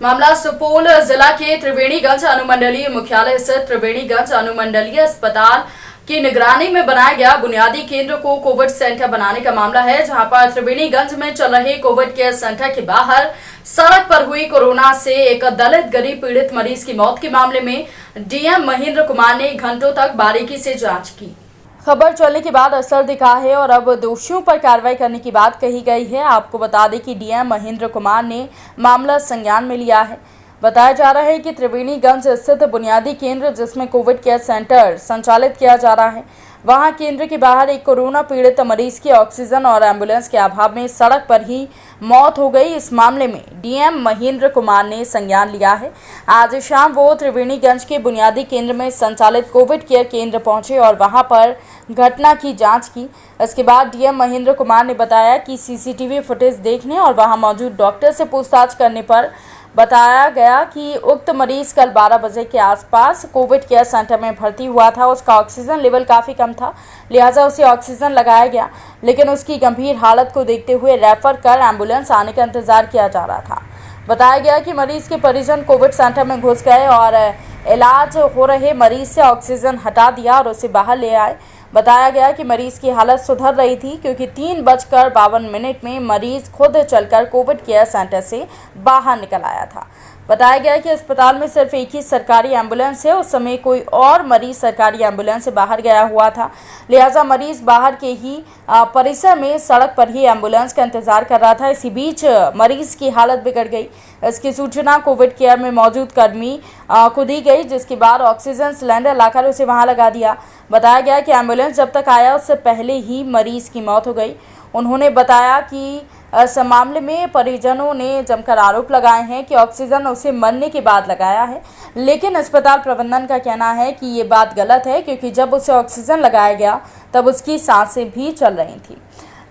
मामला सुपौल जिला के त्रिवेणीगंज अनुमंडलीय मुख्यालय स्थित त्रिवेणीगंज अनुमंडलीय अस्पताल की निगरानी में बनाया गया बुनियादी केंद्र को कोविड सेंटर बनाने का मामला है, जहां पर त्रिवेणीगंज में चल रहे कोविड केयर सेंटर के बाहर सड़क पर हुई कोरोना से एक दलित गरीब पीड़ित मरीज की मौत के मामले में डीएम महेंद्र कुमार ने घंटों तक बारीकी से जांच की। खबर चलने के बाद असर दिखा है और अब दोषियों पर कार्रवाई करने की बात कही गई है। आपको बता दें कि डीएम महेंद्र कुमार ने मामला संज्ञान में लिया है। बताया जा रहा है कि त्रिवेणीगंज स्थित बुनियादी केंद्र जिसमें कोविड केयर सेंटर संचालित किया जा रहा है, वहां केंद्र के बाहर एक कोरोना पीड़ित मरीज की ऑक्सीजन और एम्बुलेंस के अभाव में सड़क पर ही मौत हो गई। इस मामले में डीएम महेंद्र कुमार ने संज्ञान लिया है। आज शाम वो त्रिवेणीगंज के बुनियादी केंद्र में संचालित कोविड केयर केंद्र पहुंचे और वहां पर घटना की जांच की। इसके बाद डीएम महेंद्र कुमार ने बताया कि सीसीटीवी फुटेज देखने और वहां मौजूद डॉक्टर से पूछताछ करने पर बताया गया कि उक्त मरीज कल 12 बजे के आसपास कोविड केयर सेंटर में भर्ती हुआ था। उसका ऑक्सीजन लेवल काफ़ी कम था, लिहाजा उसे ऑक्सीजन लगाया गया, लेकिन उसकी गंभीर हालत को देखते हुए रेफर कर एम्बुलेंस आने का इंतजार किया जा रहा था। बताया गया कि मरीज के परिजन कोविड सेंटर में घुस गए और इलाज हो रहे मरीज से ऑक्सीजन हटा दिया और उसे बाहर ले आए। बताया गया कि मरीज की हालत सुधर रही थी क्योंकि 3:52 में मरीज खुद चलकर कोविड केयर सेंटर से बाहर निकल आया था। बताया गया कि अस्पताल में सिर्फ एक ही सरकारी एम्बुलेंस है। उस समय कोई और मरीज सरकारी एम्बुलेंस से बाहर गया हुआ था, लिहाजा मरीज बाहर के ही परिसर में सड़क पर ही एम्बुलेंस का इंतजार कर रहा था। इसी बीच मरीज की हालत बिगड़ गई। इसकी सूचना कोविड केयर में मौजूद कर्मी को दी गई, जिसके बाद ऑक्सीजन सिलेंडर लाकर उसे वहां लगा दिया। बताया गया कि एम्बुलेंस जब तक आया उससे पहले ही मरीज की मौत हो गई। उन्होंने बताया कि इस मामले में परिजनों ने जमकर आरोप लगाए हैं कि ऑक्सीजन उसे मरने के बाद लगाया है, लेकिन अस्पताल प्रबंधन का कहना है कि ये बात गलत है क्योंकि जब उसे ऑक्सीजन लगाया गया तब उसकी सांसें भी चल रही थी।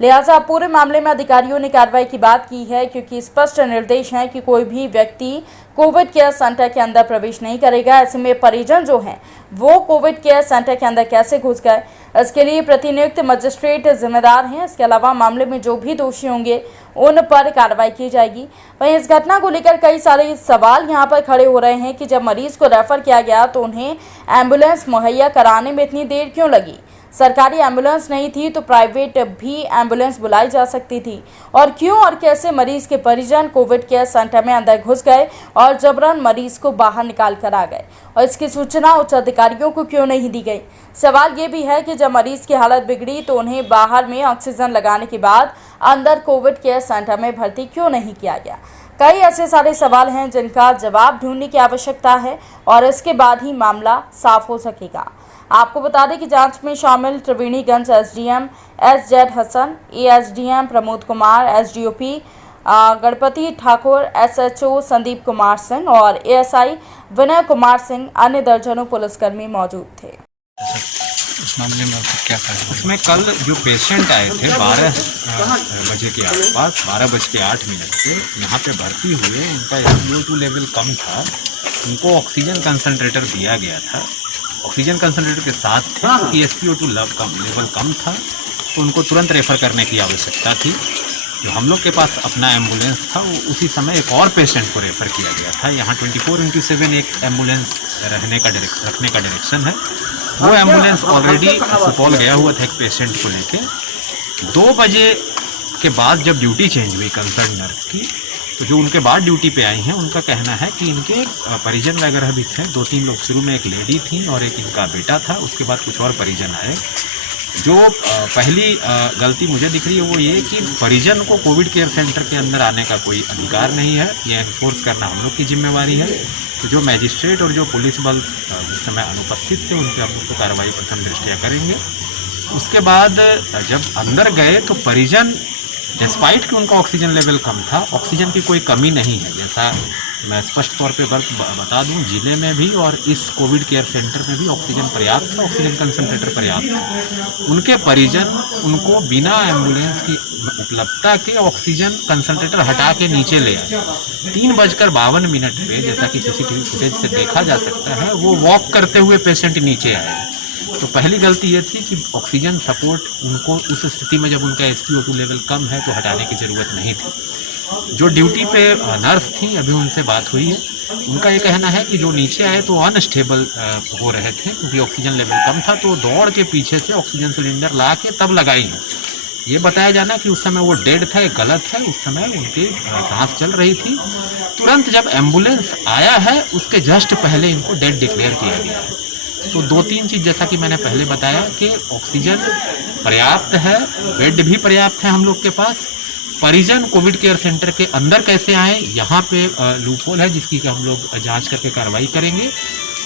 लिहाजा पूरे मामले में अधिकारियों ने कार्रवाई की बात की है क्योंकि स्पष्ट निर्देश हैं कि कोई भी व्यक्ति कोविड केयर सेंटर के अंदर प्रवेश नहीं करेगा। ऐसे में परिजन जो हैं वो कोविड केयर सेंटर के अंदर कैसे घुस गए, इसके लिए प्रतिनियुक्त मजिस्ट्रेट जिम्मेदार हैं। इसके अलावा मामले में जो भी दोषी होंगे उन पर कार्रवाई की जाएगी। वहीं इस घटना को लेकर कई सारे सवाल यहाँ पर खड़े हो रहे हैं कि जब मरीज को रेफर किया गया तो उन्हें एम्बुलेंस मुहैया कराने में इतनी देर क्यों लगी। सरकारी एम्बुलेंस नहीं थी तो प्राइवेट भी एम्बुलेंस बुलाई जा सकती थी, और क्यों और कैसे मरीज के परिजन कोविड केयर सेंटर में अंदर घुस गए और जबरन मरीज को बाहर निकाल कर आ गए, और इसकी सूचना उच्च अधिकारियों को क्यों नहीं दी गई। सवाल ये भी है कि जब मरीज की हालत बिगड़ी तो उन्हें बाहर में ऑक्सीजन लगाने के बाद अंदर कोविड केयर सेंटर में भर्ती क्यों नहीं किया गया। कई ऐसे सारे सवाल हैं जिनका जवाब ढूंढने की आवश्यकता है और इसके बाद ही मामला साफ हो सकेगा। आपको बता दें कि जांच में शामिल Triveniganj SDM S Z. Hasan, ASDM Pramod Kumar, SDOP Ganpati Thakur, SHO Sandeep Kumar Singh और एएसआई विनय कुमार सिंह, अन्य दर्जनों पुलिसकर्मी मौजूद थे। इस मामले में क्या करें? उसमें कल जो पेशेंट आए थे 12 बजे के आसपास, 12:08 से यहाँ पे भर्ती हुए, उनका SpO2 लेवल कम था, उनको ऑक्सीजन कंसनट्रेटर दिया गया था। ऑक्सीजन कंसनट्रेटर के साथ थे कि SpO2 लेवल कम था, तो उनको तुरंत रेफ़र करने की आवश्यकता थी। जो हम लोग के पास अपना एम्बुलेंस था वो उसी समय एक और पेशेंट को रेफ़र किया गया था। यहाँ 24/7 एक एम्बुलेंस रखने का डायरेक्शन है। वो एम्बुलेंस ऑलरेडी सुपौल गया हुआ था एक पेशेंट को लेके। 2 बजे के बाद जब ड्यूटी चेंज हुई कंसर्न नर्स की, तो जो उनके बाद ड्यूटी पे आई हैं उनका कहना है कि इनके परिजन वगैरह भी थे। 2-3 लोग, शुरू में एक लेडी थी और एक इनका बेटा था, उसके बाद कुछ और परिजन आए। जो पहली गलती मुझे दिख रही है वो ये कि परिजन को कोविड केयर सेंटर के अंदर आने का कोई अधिकार नहीं है। ये एनफोर्स करना हम लोग की जिम्मेवारी है। तो जो मैजिस्ट्रेट और जो पुलिस बल उस समय अनुपस्थित थे उन पर हम लोग तो कार्रवाई प्रथम दृष्टया करेंगे। उसके बाद जब अंदर गए तो परिजन, डिस्पाइट कि उनका ऑक्सीजन लेवल कम था, ऑक्सीजन की कोई कमी नहीं है। जैसा मैं स्पष्ट तौर पे बता दूं, जिले में भी और इस कोविड केयर सेंटर में भी ऑक्सीजन पर्याप्त था, ऑक्सीजन कंसनट्रेटर पर्याप्त था। उनके परिजन उनको बिना एम्बुलेंस की उपलब्धता के ऑक्सीजन कंसनट्रेटर हटा के नीचे ले आए। 3:52 पे, जैसा कि सीसीटीवी फुटेज से देखा जा सकता है, वो वॉक करते हुए पेशेंट नीचे आए। तो पहली गलती ये थी कि ऑक्सीजन सपोर्ट उनको उस स्थिति में जब उनका SpO2 लेवल कम है तो हटाने की ज़रूरत नहीं थी। जो ड्यूटी पे नर्स थी, अभी उनसे बात हुई है, उनका ये कहना है कि जो नीचे आए तो अनस्टेबल हो रहे थे क्योंकि ऑक्सीजन लेवल कम था, तो दौड़ के पीछे से ऑक्सीजन सिलेंडर ला के तब लगाई है। ये बताया जाना कि उस समय वो डेड था, ये गलत है। उस समय उनकी सांस चल रही थी। तुरंत जब एम्बुलेंस आया है उसके जस्ट पहले इनको डेड डिक्लेयर किया गया है। तो 2-3 चीज़ जैसा कि मैंने पहले बताया कि ऑक्सीजन पर्याप्त है, बेड भी पर्याप्त है हम लोग के पास। परिजन कोविड केयर सेंटर के अंदर कैसे आए, यहाँ पे लूपहोल है जिसकी कि हम लोग जांच करके कार्रवाई करेंगे।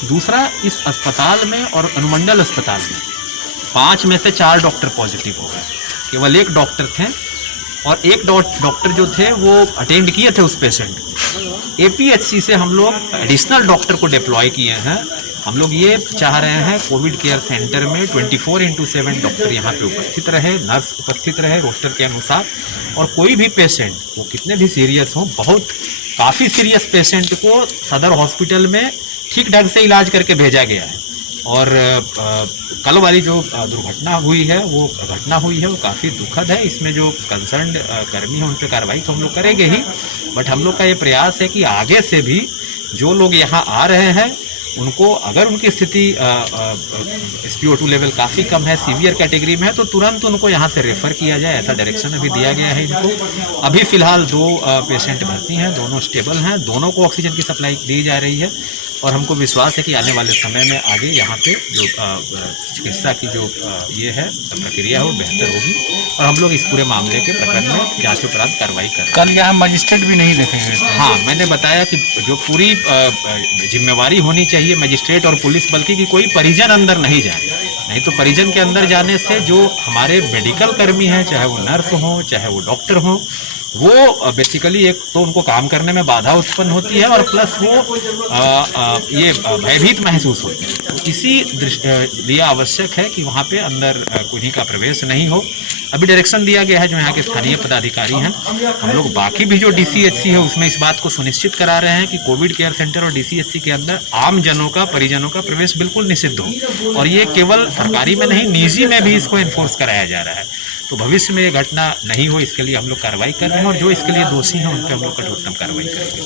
दूसरा, इस अस्पताल में और अनुमंडल अस्पताल में 5 में से 4 डॉक्टर पॉजिटिव हो गए। केवल एक डॉक्टर थे और एक डॉक्टर जो थे वो अटेंड किए थे उस पेशेंट को। एपीएचसी से हम लोग एडिशनल डॉक्टर को डिप्लॉय किए हैं। हम लोग ये चाह रहे हैं कोविड केयर सेंटर में 24/7 डॉक्टर यहाँ पे उपस्थित रहे, नर्स उपस्थित रहे रोस्टर के अनुसार, और कोई भी पेशेंट वो कितने भी सीरियस हों, काफ़ी सीरियस पेशेंट को सदर हॉस्पिटल में ठीक ढंग से इलाज करके भेजा गया है। और कल वाली जो दुर्घटना हुई है वो काफ़ी दुखद है। इसमें जो कंसर्न कर्मी है उन पर कार्रवाई तो हम लोग करेंगे ही, बट हम लोग का ये प्रयास है कि आगे से भी जो लोग यहाँ आ रहे हैं उनको, अगर उनकी स्थिति SpO2 लेवल काफ़ी कम है, सीवियर कैटेगरी में है, तो तुरंत उनको यहाँ से रेफ़र किया जाए, ऐसा डायरेक्शन अभी दिया गया है इनको। अभी फ़िलहाल 2 पेशेंट भर्ती हैं, दोनों स्टेबल हैं, दोनों को ऑक्सीजन की सप्लाई दी जा रही है और हमको विश्वास है कि आने वाले समय में आगे यहाँ पे जो चिकित्सा की जो ये है प्रक्रिया है वो बेहतर होगी और हम लोग इस पूरे मामले के प्रकरण में जांच उपरांत कार्रवाई करें। कल यहाँ मजिस्ट्रेट भी नहीं देखेंगे? हाँ, मैंने बताया कि जो पूरी जिम्मेवारी होनी चाहिए मजिस्ट्रेट और पुलिस बल की, कोई परिजन अंदर नहीं जाए, नहीं तो परिजन के अंदर जाने से जो हमारे मेडिकल कर्मी हैं, चाहे वो नर्स हों चाहे वो डॉक्टर हों, वो बेसिकली एक तो उनको काम करने में बाधा उत्पन्न होती है और प्लस वो ये भयभीत महसूस होते हैं। तो इसी लिए आवश्यक है कि वहाँ पे अंदर किन्हीं का प्रवेश नहीं हो। अभी डायरेक्शन दिया गया है जो यहाँ के स्थानीय पदाधिकारी हैं, हम लोग बाकी भी जो DCHC है उसमें इस बात को सुनिश्चित करा रहे हैं कि कोविड केयर सेंटर और DCHC के अंदर आम जनों का, परिजनों का प्रवेश बिल्कुल निषिद्ध हो, और ये केवल सरकारी में नहीं, निजी में भी इसको इन्फोर्स कराया जा रहा है। तो भविष्य में ये घटना नहीं हो, इसके लिए हम लोग कार्रवाई कर रहे हैं और जो इसके लिए दोषी हैं उन पर हम लोग कठोरतम कार्रवाई करेंगे।